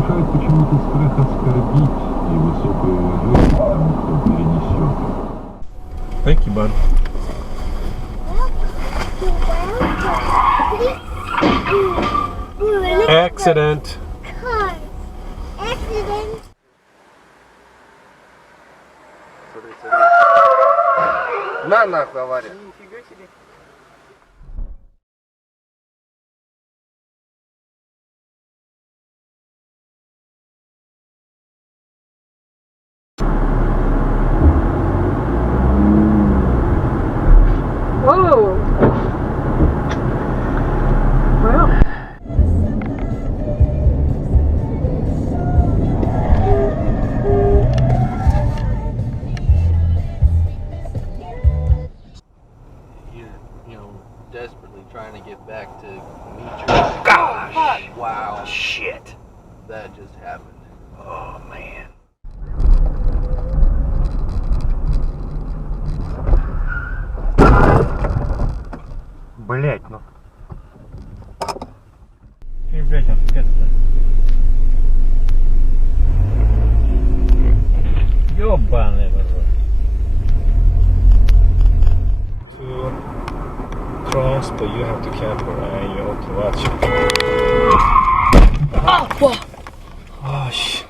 Мешает почему-то страх оскорбить и высокое уважение тому, кто перенесет их. Thank you, bud. Accident. Cars. Accident. Смотри, смотри. На нахуй авария. Нифига себе. Whoa. Well. Desperately trying to get back to meet you. Gosh. Wow. Shit. That just happened. Oh, man. Блять, ну. Ребята, ёбаный в рот. To cross, but you have to camper and you have to watch. Oh shit.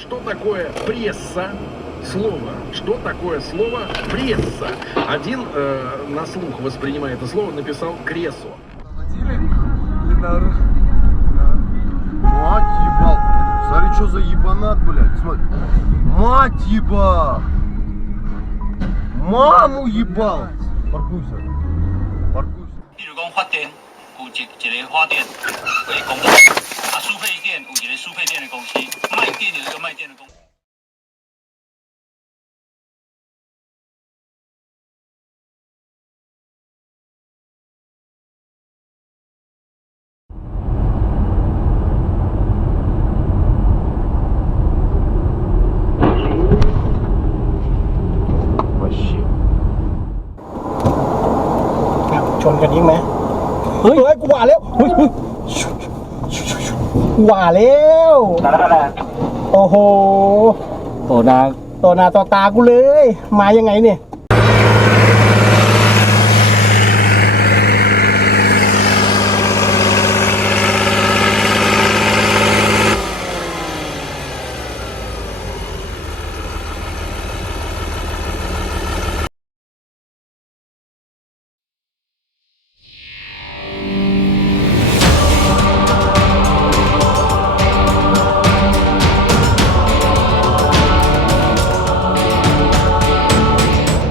Что такое пресса? Слово. Что такое слово пресса? Один на слух воспринимая это слово написал кресо. Мать ебал. Смотри, что за ебанат, блядь. Смотри. Мать ебал. Маму ебал. Паркуйся. Паркуйся. 比如讲发电，有一个发电为公司，输配电有一个输配电的公司，卖电有一个卖电的公司。ชนกันยิงไหมเฮ้ยกูว่าแล้วเฮ้ยว่าแล้วโอ้โหต่อหน้าต่อตากูเลยมายังไงเนี่ย Ой,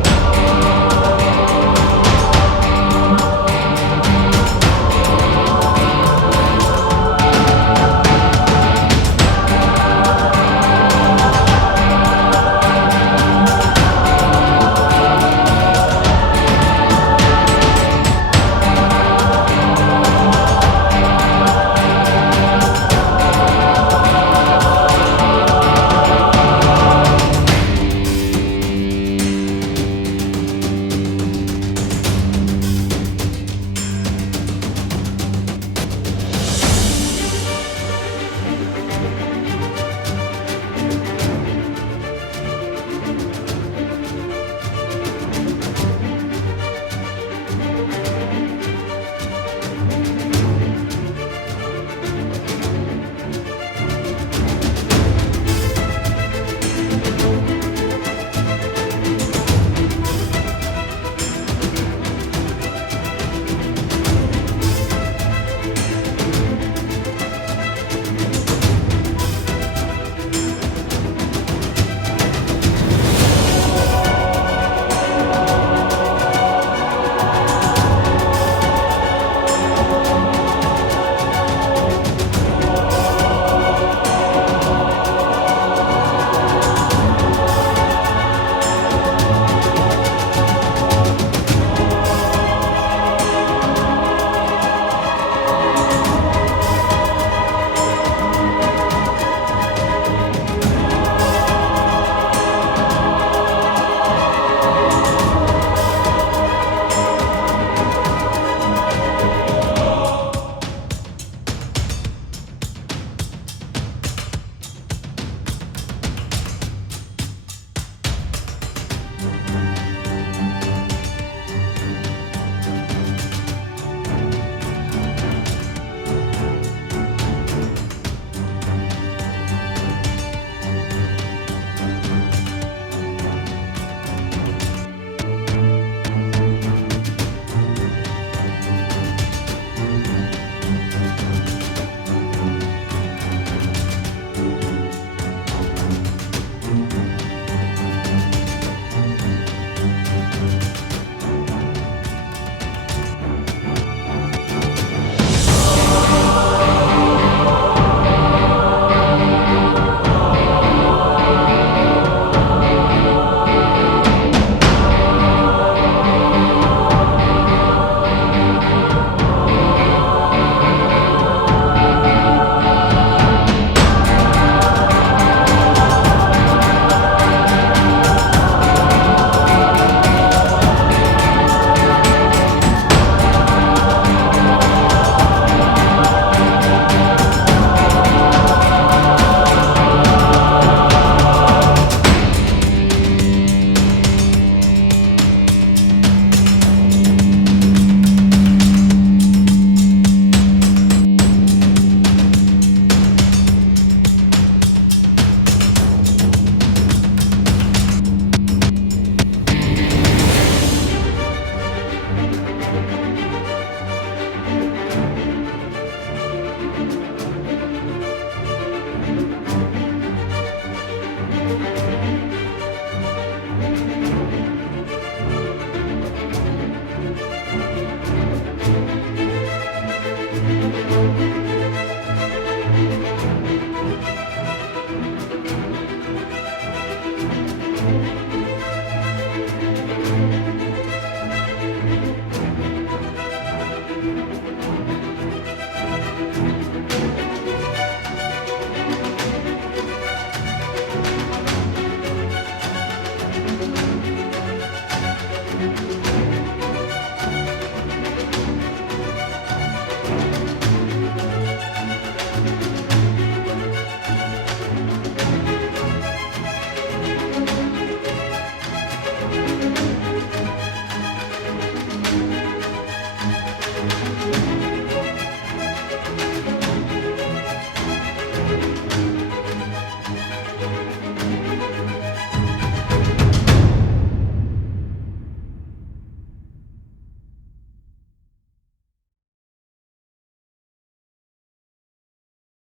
Bye.